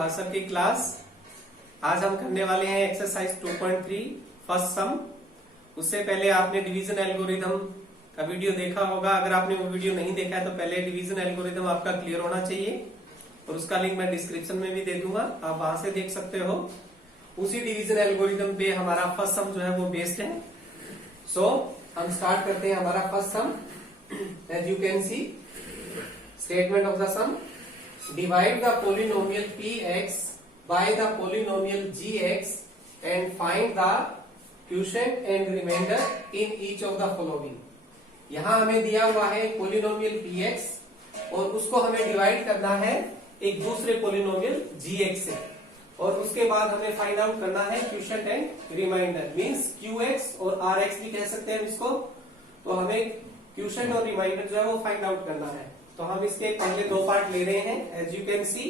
भाषण की क्लास। आज हम करने वाले हैं एक्सरसाइज 2.3 फर्स्ट सम। उससे पहले आपने डिवीजन एल्गोरिथम का वीडियो देखा होगा। अगर आपने वो वीडियो नहीं देखा है तो पहले डिवीजन एल्गोरिथम आपका क्लियर होना चाहिए और उसका लिंक मैं डिस्क्रिप्शन में भी दे दूंगा, आप वहां से देख सकते हो। उसी डिवीजन एल्गोरिथम पे हमारा फर्स्ट सम जो है वो बेस्ड है। सो हम स्टार्ट करते हैं हमारा first sum. As you can see statement of the sum, divide the polynomial px by the polynomial gx and find the quotient and remainder in each of the following। यहां हमें दिया हुआ है पोलिनोमियल px और उसको हमें divide करना है एक दूसरे पोलिनोमियल gx से, और उसके बाद हमें फाइंड आउट करना है quotient and remainder, means qx और rx भी कह सकते हैं इसको। तो हमें क्वोशिएंट और रिमाइंडर जो है वो फाइंड आउट करना है। तो हम इसके पहले दो पार्ट ले रहे हैं। एज यू कैन सी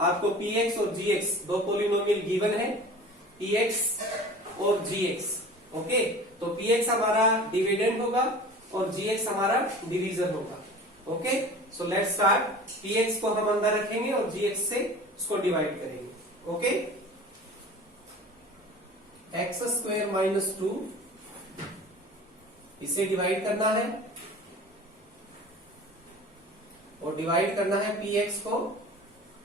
आपको px और gx दो पोलिनोमियल गिवन है, px और gx। ओके, तो px हमारा डिविडेंड होगा और gx हमारा डिवीजर होगा। Okay, so let's start. px को हम अंदर रखेंगे और gx से उसको डिवाइड करेंगे। ओके, एक्स स्क्वायर माइनस 2 इसे डिवाइड करना है और डिवाइड करना है px को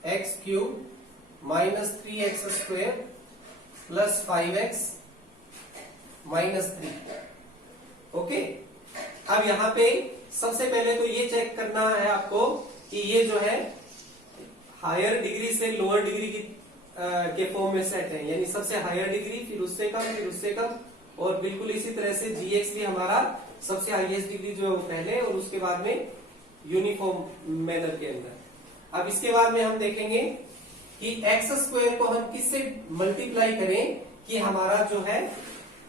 x cube minus 3x square plus 5x minus 3। Okay, अब यहाँ पे सबसे पहले तो ये चेक करना है आपको कि ये जो है हायर डिग्री से लोअर डिग्री की के फॉर्म में सेट है, यानी सबसे हायर डिग्री फिर उससे कम फिर उससे कम, और बिल्कुल इसी तरह से gx भी हमारा सबसे हाईएस्ट डिग्री जो है वो पहले और उसके बाद में यूनिफॉर्म मैनर के अंदर। अब इसके बाद में हम देखेंगे कि एक्स स्क्वायर को हम किससे मल्टीप्लाई करें कि हमारा जो है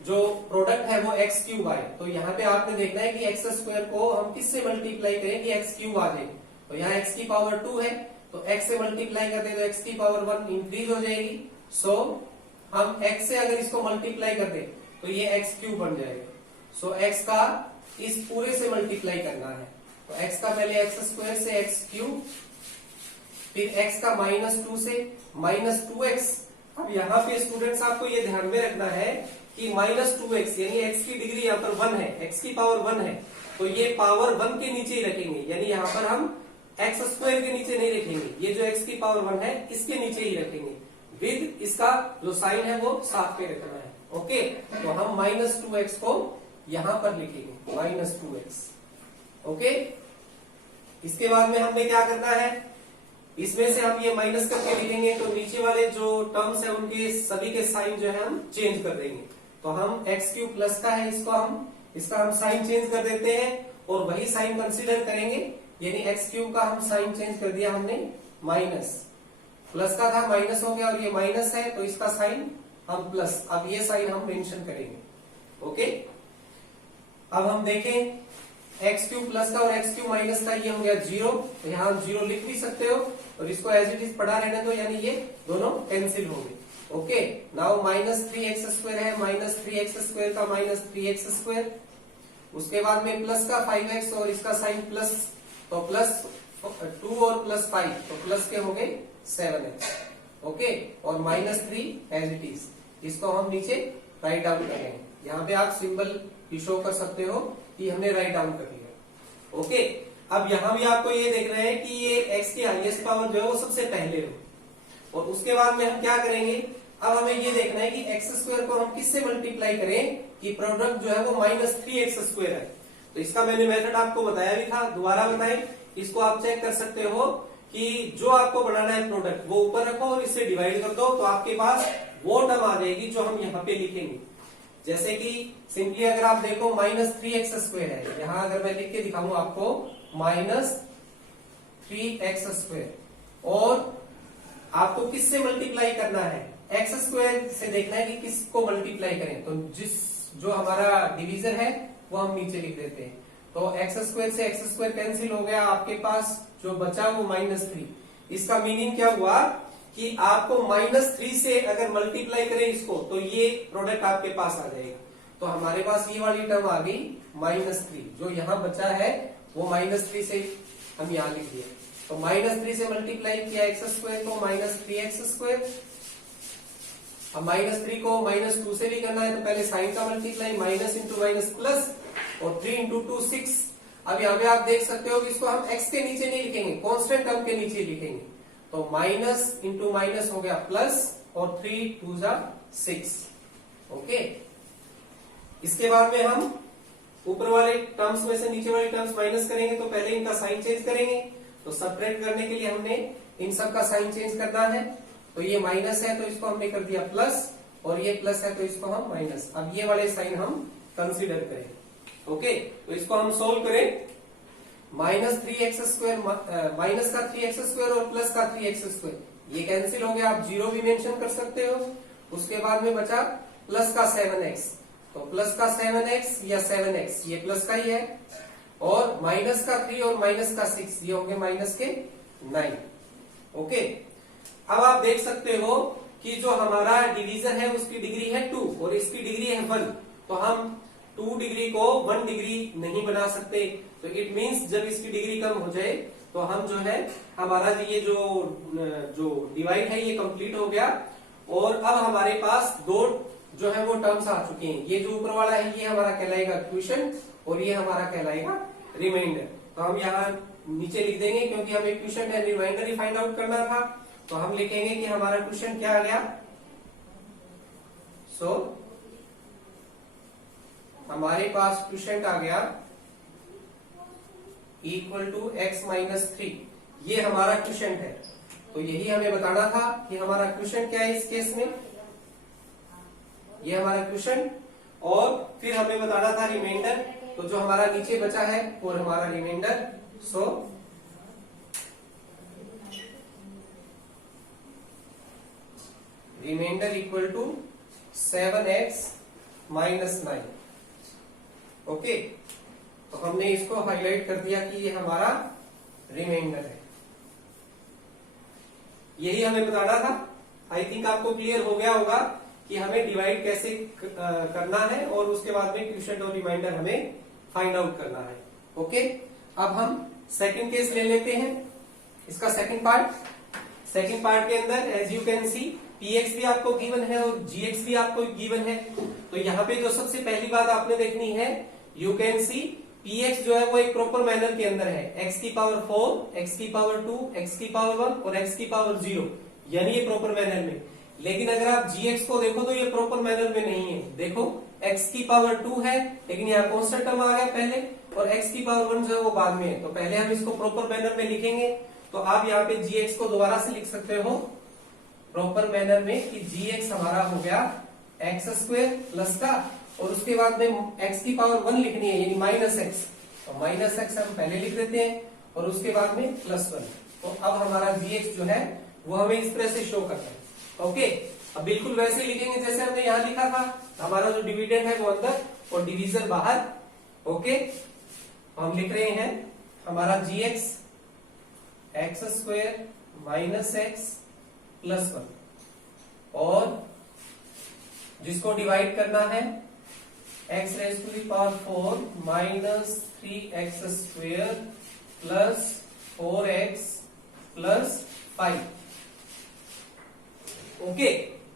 जो प्रोडक्ट है वो एक्स क्यूब आए। तो यहाँ पे आपने देखना है कि एक्स स्क्वायर को हम किससे मल्टीप्लाई करें कि एक्स क्यूब आ जाए। तो यहाँ एक्स की पावर 2 है, तो एक्स से मल्टीप्लाई कर दे तो एक्स की पावर 1 इंक्रीज हो जाएगी। सो हम एक्स से अगर इसको मल्टीप्लाई कर दे तो ये एक्स क्यूब बन जाएगा। सो एक्स का इस पूरे से मल्टीप्लाई करना है। तो x का पहले एक्स स्क्वायर से एक्स क्यूब, फिर x का माइनस 2 से माइनस 2x। अब यहाँ पे स्टूडेंट्स आपको ये ध्यान में रखना है कि माइनस 2x यानी x की डिग्री यहाँ पर 1 है, x की पावर 1 है, तो ये पावर 1 के नीचे ही रखेंगे, यानी यहाँ पर हम एक्स स्क्वायर के नीचे नहीं रखेंगे, ये जो x की पावर 1 है इसके नीचे ही रखेंगे। विद इसका जो साइन है वो साथ में रखना है। ओके, तो हम माइनस 2x को यहां पर लिखेंगे, माइनस 2x। ओके, इसके बाद में हमें क्या करना है, इसमें से हम ये माइनस करके लिखेंगे तो नीचे वाले जो टर्म्स है उनके सभी के साइन जो है हम चेंज कर देंगे। तो हम एक्स क्यूब प्लस का है, इसका हम साइन चेंज कर देते हैं और वही साइन कंसीडर करेंगे, यानी एक्स क्यूब का हम साइन चेंज कर दिया हमने माइनस, प्लस का था माइनस हो गया और ये माइनस है तो इसका साइन हम प्लस, अब ये साइन हम मेंशन करेंगे। ओके, अब हम देखें एक्स क्यूब प्लस का और एक्स क्यूब माइनस का ये हो गया 0, तो यहाँ 0 लिख भी सकते हो और इसको एज इट इज पढ़ा रहने दो, यानी ये दोनों कैंसिल हो गए। Okay, now minus 3x square है, माइनस 3x स्क्वायर का माइनस 3x स्क्वायर, उसके बाद में प्लस का 5x और इसका साइन प्लस, तो प्लस 2 और प्लस 5 तो प्लस के हो गए 7x। ओके, और माइनस 3 एज इट इज, इसको हम नीचे राइट डाउन करेंगे। यहाँ पे आप सिंबल भी शो कर सकते हो कि हमने राइट डाउन कर लिया। ओके, अब यहाँ भी आपको ये देखना है कि ये x की हाईएस्ट पावर जो है वो सबसे पहले हो, और उसके बाद में हम क्या करेंगे, अब हमें ये देखना है कि एक्स स्क्वायर को हम किससे मल्टीप्लाई करें कि प्रोडक्ट जो है वो माइनस 3x स्क्वायर है। तो इसका मैंने मेथड आपको बताया भी था, दोबारा बताएं, इसको आप चेक कर सकते हो कि जो आपको बनाना है प्रोडक्ट वो ऊपर रखो और इससे डिवाइड कर दो, तो आपके पास वो टर्म आ जाएगी जो हम यहाँ पे लिखेंगे। जैसे कि सिंपली अगर आप देखो माइनस 3x स्क्वायर है, यहां अगर मैं लिख के दिखाऊं आपको माइनस 3x स्क्वायर, और आपको किससे मल्टीप्लाई करना है, एक्स स्क्वायर से देखना है कि किसको मल्टीप्लाई करें। तो जो हमारा डिवीजर है वो हम नीचे लिख देते हैं। तो एक्स स्क्वायर से एक्स स्क्वायर कैंसिल हो गया, आपके पास जो बचा वो माइनस 3। इसका मीनिंग क्या हुआ कि आपको माइनस 3 से अगर मल्टीप्लाई करें इसको तो ये प्रोडक्ट आपके पास आ जाएगा। तो हमारे पास ये वाली टर्म आ गई माइनस 3, जो यहाँ बचा है वो माइनस 3 से हम यहाँ लिख दिया। तो -3 से मल्टीप्लाई किया एक्स स्क्वायर को -3x²। अब -3 को -2 से भी करना है तो पहले साइन का multiply, minus into minus plus, और 3 इंटू 2 6। अब यहाँ पे आप देख सकते हो कि इसको हम x के नीचे नहीं लिखेंगे, कांस्टेंट टर्म के नीचे लिखेंगे। तो माइनस इंटू माइनस हो गया प्लस, और 3 2 6। ओके, इसके बाद में हम ऊपर वाले टर्म्स में से नीचे वाले टर्म्स माइनस करेंगे, तो पहले इनका साइन चेंज करेंगे। तो सब्ट्रैक्ट करने के लिए हमने इन सब का साइन चेंज करना है। तो ये माइनस है तो इसको हमने कर दिया प्लस, और ये प्लस है तो इसको हम माइनस। अब ये वाले साइन हम कंसीडर करें। ओके, तो इसको हम सोल्व करें। -3x², माइनस का 3x² और प्लस का 3x², ये कैंसिल हो गया। आप 0 भी मेंशन कर सकते हो। उसके बाद में बचा प्लस का 7x, तो प्लस का 7x या 7x, ये प्लस का ही है। और माइनस का 3 और माइनस का 6, ये होंगे माइनस के 9। ओके, अब आप देख सकते हो कि जो हमारा डिवीजन है उसकी डिग्री है 2 और इसकी डिग्री है 1। तो हम 2 डिग्री को 1 डिग्री नहीं बना सकते। तो इट मींस जब इसकी डिग्री कम हो जाए तो हम जो है हमारा ये जो डिवाइड है ये कंप्लीट हो गया। और अब हमारे पास 2 जो है वो टर्म्स आ चुके हैं। ये जो ऊपर वाला है ये हमारा कहलाएगा क्वोशिएंट, और ये हमारा कहलाएगा रिमाइंडर। तो हम यहाँ नीचे लिख देंगे, क्योंकि हमें क्वोशिएंट एंड रिमाइंडर ही फाइंड आउट करना था। तो हम लिखेंगे कि हमारा क्वोशिएंट क्या आ गया। सो हमारे पास क्वोशिएंट आ गया इक्वल टू x माइनस 3। ये हमारा क्वोशिएंट है। तो यही हमें बताना था कि हमारा क्वोशिएंट क्या है इस केस में। ये हमारा क्वोशिएंट, और फिर हमें बताना था रिमाइंडर। तो जो हमारा नीचे बचा है वो हमारा remainder. So remainder equal to 7x minus 9। Okay, तो हमने इसको हाईलाइट कर दिया कि ये हमारा रिमाइंडर है। यही हमें बताना था। आई थिंक आपको क्लियर हो गया होगा कि हमें डिवाइड कैसे करना है, और उसके बाद में क्वोशिएंट और रिमाइंडर हमें फाइंड आउट करना है। ओके, अब हम सेकंड केस ले लेते हैं। इसका सेकंड पार्ट के अंदर as you can see px भी आपको गिवन है और gx भी आपको गिवन है। तो यहाँ पे जो सबसे पहली बात आपने देखनी है, यू कैन सी px जो है वो एक प्रॉपर मैनर के अंदर है। x की पावर 4, x की पावर 2, x की पावर 1 और x की पावर 0, यानी ये प्रॉपर मैनर में। लेकिन अगर आप gx को देखो तो ये प्रॉपर मैनर में नहीं है। देखो x की पावर 2 है, लेकिन यहाँ कांस्टेंट टर्म आ गया पहले, और x की पावर 1 जो है वो बाद में है। तो पहले हम इसको प्रॉपर मैनर में लिखेंगे। तो आप यहाँ पे gx को दोबारा से लिख सकते हो प्रॉपर मैनर में कि gx हमारा हो गया x² प्लस का, और उसके बाद में x की पावर 1 लिखनी है, यानी माइनस x। तो माइनस x हम पहले लिख देते हैं, और उसके बाद में प्लस 1। तो अब हमारा gx जो है वो हमें इस तरह से शो करता है। ओके, अब बिल्कुल वैसे ही लिखेंगे जैसे हमने यहाँ लिखा था। हमारा जो डिविडेंड है वो अंदर और डिवीजन बाहर। ओके, हम लिख रहे हैं हमारा gx x² minus x plus 1, और जिसको डिवाइड करना है x raise to the power 4 minus 3x² plus 4x plus 5। Okay,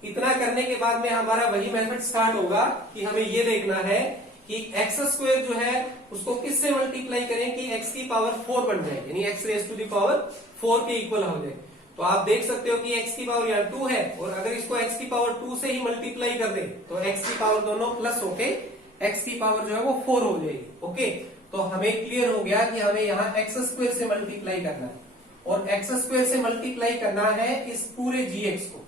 इतना करने के बाद में हमारा वही मेथड स्टार्ट होगा कि हमें ये देखना है कि x² जो है उसको किससे मल्टीप्लाई करें कि x की पावर 4 बन जाए, यानी x raise to the power 4 के इक्वल हो जाए। तो आप देख सकते हो कि x की पावर यहाँ 2 है, और अगर इसको x की पावर 2 से ही मल्टीप्लाई कर दे तो x की पावर दोनों प्लस होके x की पावर जो है वो 4 हो जाएगी। ओके, तो हमें क्लियर हो गया कि हमें यहाँ x² से मल्टीप्लाई करना है, और x² से मल्टीप्लाई करना है इस पूरे gx को।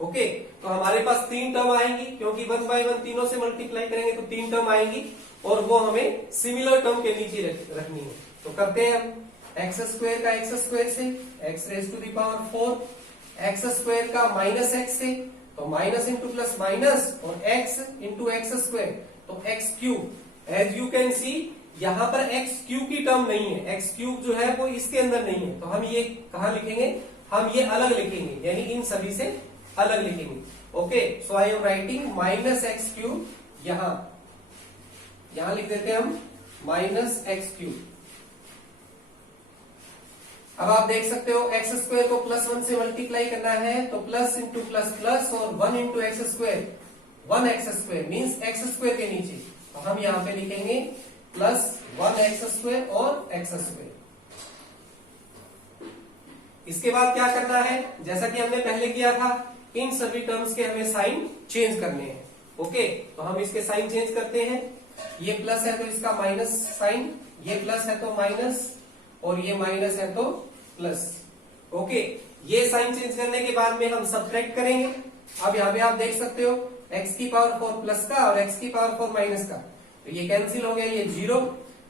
ओके, तो हमारे पास 3 टर्म आएंगी, क्योंकि 1 बाय 1 तीनों से मल्टीप्लाई करेंगे तो 3 टर्म आएंगी, और वो हमें सिमिलर टर्म के नीचे रखनी है। तो करते हैं हम x² का x² से, x raise to the power 4, x² का माइनस x से, तो माइनस इंटू प्लस माइनस, और x इंटू x², तो x³ एज यू कैन सी यहाँ पर x³ की टर्म नहीं है, x³ जो है वो इसके अंदर नहीं है। तो हम ये कहाँ लिखेंगे, हम ये अलग लिखेंगे, यानी इन सभी से अलग लिखेंगे। Okay, so I am writing minus x³ यहां लिख देते हैं हम माइनस x³। अब आप देख सकते हो एक्स स्क्वायर को प्लस 1 से मल्टीप्लाई करना है तो प्लस इंटू प्लस प्लस और 1 into x square 1 x square means x square के नीचे तो हम यहाँ पे लिखेंगे प्लस 1 एक्स स्क्वायर और एक्स स्क्वायर। इसके बाद क्या करना है, जैसा कि हमने पहले किया था, इन सभी टर्म्स के हमें साइन चेंज करने हैं। ओके, तो हम इसके साइन चेंज करते हैं। ये प्लस है तो इसका माइनस साइन, ये प्लस है तो माइनस और ये माइनस है तो प्लस। ओके, ये साइन चेंज करने के बाद में हम सब्ट्रैक्ट करेंगे। अब यहाँ पे आप देख सकते हो x की पावर 4 प्लस का और x की पावर 4 माइनस का, तो ये कैंसिल हो गया, ये 0।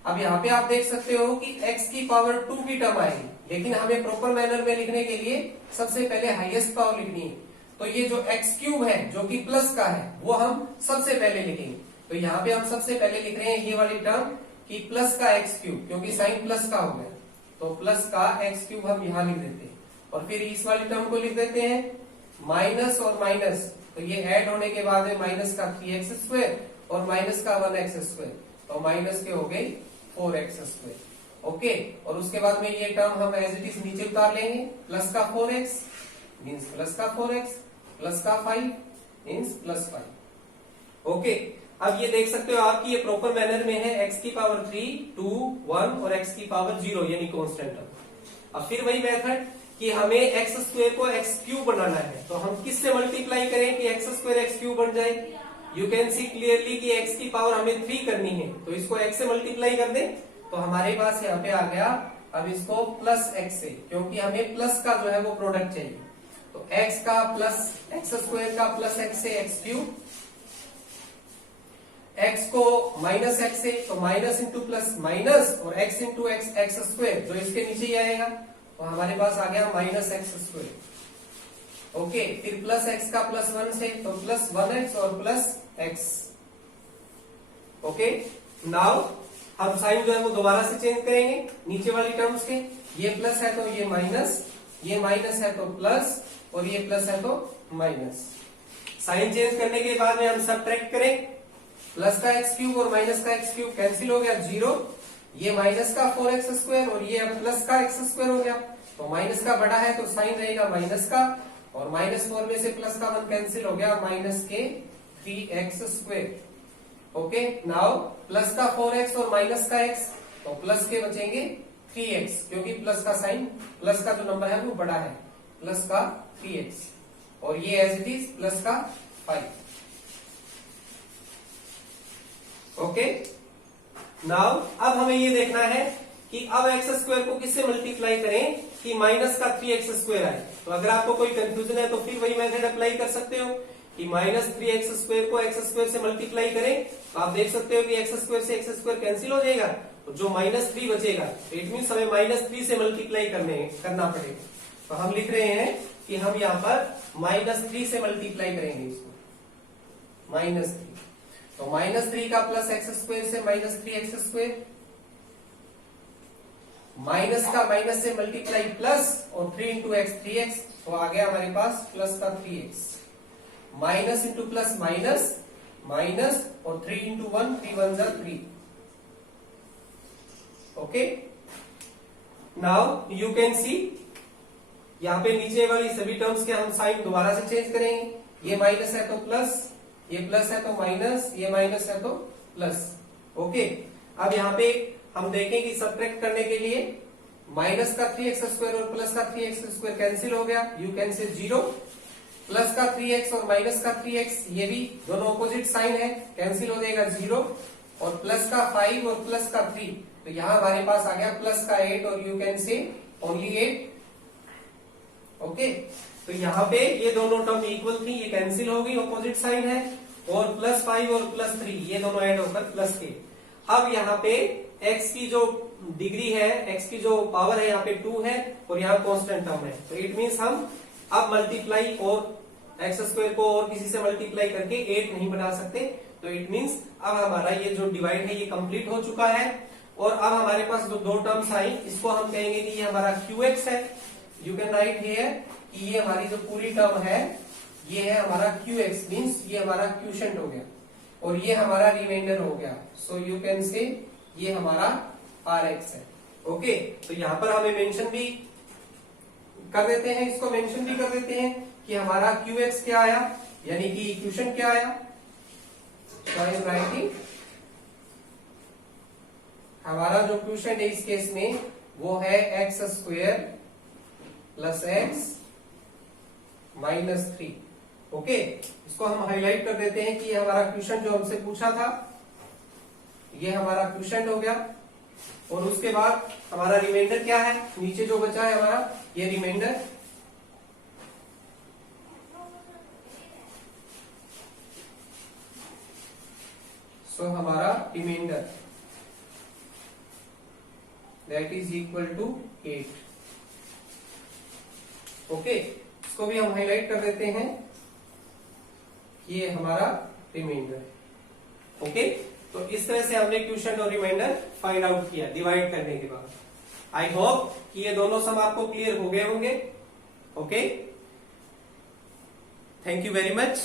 अब यहाँ पे आप देख सकते हो कि x की पावर 2 की टर्म आएगी, लेकिन हमें प्रॉपर मैनर में लिखने के लिए सबसे पहले हाईएस्ट पावर लिखनी है। तो ये जो x क्यूब है जो कि प्लस का है वो हम सबसे पहले लिखेंगे। तो यहाँ पे हम सबसे पहले लिख रहे हैं ये वाली टर्म कि प्लस का x क्यूब, क्योंकि साइन प्लस का हो गया तो प्लस का x क्यूब हम यहाँ लिख देते हैं। और फिर इस वाली टर्म को लिख देते हैं माइनस और माइनस, तो ये ऐड होने के बाद में माइनस का 3x स्क्वायर और माइनस का 1x स्क्वायर, तो माइनस के हो गई 4x स्क्वायर। ओके, और उसके बाद में ये टर्म हम एज इट इज नीचे उतार लेंगे, प्लस का 4x मीन्स प्लस का 4x प्लस का 5 मीन्स प्लस 5। ओके, अब ये देख सकते हो आपकी ये प्रॉपर मैनर में है, x की पावर 3, 2, 1 और x की पावर 0 यानी कांस्टेंट टर्म। अब फिर वही मेथड कि हमें एक्स स्क्वायर को एक्स क्यूब बनाना है, तो हम किससे मल्टीप्लाई करें कि एक्स स्क्वायर एक्स क्यूब बन जाए। यू कैन सी क्लियरली कि एक्स की पावर हमें 3 करनी है, तो इसको एक्स से मल्टीप्लाई कर दें तो हमारे पास यहाँ पे आ गया। अब इसको प्लस एक्स से, क्योंकि हमें प्लस का जो है वो प्रोडक्ट चाहिए, तो एक्स का प्लस एक्स स्क्वायर का प्लस एक्स से एक्स क्यूब, एक्स को माइनस एक्स से तो माइनस इंटू प्लस माइनस और x into x x square जो इसके नीचे ही आएगा, तो हमारे पास आ गया माइनस एक्स स्क्वायर। ओके, फिर प्लस एक्स का प्लस 1 से तो प्लस 1x और प्लस एक्स। ओके, नाउ हम साइन जो है वो दोबारा से चेंज करेंगे नीचे वाली टर्म्स के। ये प्लस है तो ये माइनस, ये माइनस है तो प्लस और ये प्लस है तो माइनस। साइन चेंज करने के बाद में हम सब्ट्रैक्ट करें, प्लस का एक्स क्यूब और माइनस का एक्स क्यूब कैंसिल हो गया 0, ये माइनस का 4x स्क्वायर और ये अब प्लस का एक्स स्क्वायर हो गया, तो माइनस का बड़ा है तो साइन रहेगा माइनस का, और माइनस 4 में से प्लस का 1 कैंसिल हो गया, माइनस के 3x square. Okay, now plus का 4x और माइनस का x, तो प्लस के बचेंगे 3x, क्योंकि प्लस का साइन, प्लस का जो नंबर है वो बड़ा है, प्लस का 3x, और ये एज इट इज प्लस का 5। ओके, नाउ अब हमें ये देखना है कि अब एक्स स्क्वायर को किससे मल्टीप्लाई करें कि माइनस का 3x स्क्वायर आए। तो अगर आपको कोई कंफ्यूजन है तो फिर वही मेथड अप्लाई कर सकते हो कि माइनस 3x स्क्वायर को एक्स स्क्वायर से मल्टीप्लाई करें, तो आप देख सकते हो कि एक्स स्क्वायर से एक्स स्क्वायर कैंसिल हो जाएगा, तो जो माइनस 3 बचेगा, इट मीन्स हमें माइनस 3 से मल्टीप्लाई करना पड़ेगा। तो हम लिख रहे हैं कि हम यहाँ पर माइनस 3 से मल्टीप्लाई करेंगे इसको, माइनस 3, तो माइनस 3 का प्लस एक्स स्क्वायर से माइनस 3x स्क्वायर, माइनस का माइनस से मल्टीप्लाई प्लस और 3 इंटू एक्स 3x, तो आ गया हमारे पास प्लस का 3x, minus into plus minus minus और 3 इंटू 1 3 1 जा 3। ओके, नाउ यू कैन सी यहाँ पे नीचे वाली सभी टर्म्स के हम साइन दोबारा से चेंज करेंगे। ये माइनस है तो प्लस, ये प्लस है तो माइनस, ये माइनस है तो प्लस। ओके, अब यहाँ पे हम देखें कि सब्ट्रैक्ट करने के लिए माइनस का 3x स्क्वायर और प्लस का 3x स्क्वायर कैंसिल हो गया, यू कैन से 0, प्लस का 3x और माइनस का 3x ये भी दोनों ऑपोजिट साइन है, कैंसिल हो जाएगा 0, और प्लस का 5 और प्लस का 3, तो यहाँ हमारे पास आ गया प्लस का 8 और you can say only 8। Okay, तो यहाँ पे ये दोनों टर्म इक्वल थी, ये कैंसिल हो गई, ऑपोजिट साइन है, और प्लस 5 और प्लस 3 ये दोनों ऐड होकर प्लस के। अब यहाँ पे x की जो डिग्री है, x की जो पावर है यहाँ पे 2 है और यहाँ कांस्टेंट टर्म है, तो इट मीन्स हम अब मल्टीप्लाई और एक्स स्क्वायर को और किसी से मल्टीप्लाई करके 8 नहीं बना सकते, तो इट मीन्स अब हमारा ये जो डिवाइड है ये कंप्लीट हो चुका है। और अब हमारे पास जो दो टर्म्स आई, इसको हम कहेंगे कि ये हमारा QX है। यू कैन राइट हियर कि ये हमारी जो पूरी टर्म है ये है हमारा QX, मीन्स ये हमारा क्यूशेंट हो गया और ये हमारा रिमाइंडर हो गया, सो यू कैन से ये हमारा RX है। ओके, तो यहाँ पर हमें मेंशन भी कर देते हैं, इसको मेंशन भी कर देते हैं कि हमारा QX क्या आया, यानी कि इक्वेशन क्या आया। तो आई एम राइटिंग हमारा जो क्वेश्चन है इस केस में वो है x square plus x minus 3। Okay, इसको हम हाईलाइट कर देते हैं कि हमारा क्वेश्चन जो हमसे पूछा था ये हमारा क्वेश्चन हो गया। और उसके बाद हमारा रिमाइंडर क्या है, नीचे जो बचा है हमारा ये रिमाइंडर। सो हमारा remainder that is equal to 8। Okay, इसको भी हम हाईलाइट कर देते हैं, ये हमारा रिमाइंडर। ओके, तो इस तरह से हमने क्वेश्चन और रिमाइंडर फाइंड आउट किया डिवाइड करने के बाद। आई होप कि ये दोनों सम आपको क्लियर हो गए होंगे। Okay, thank you very much.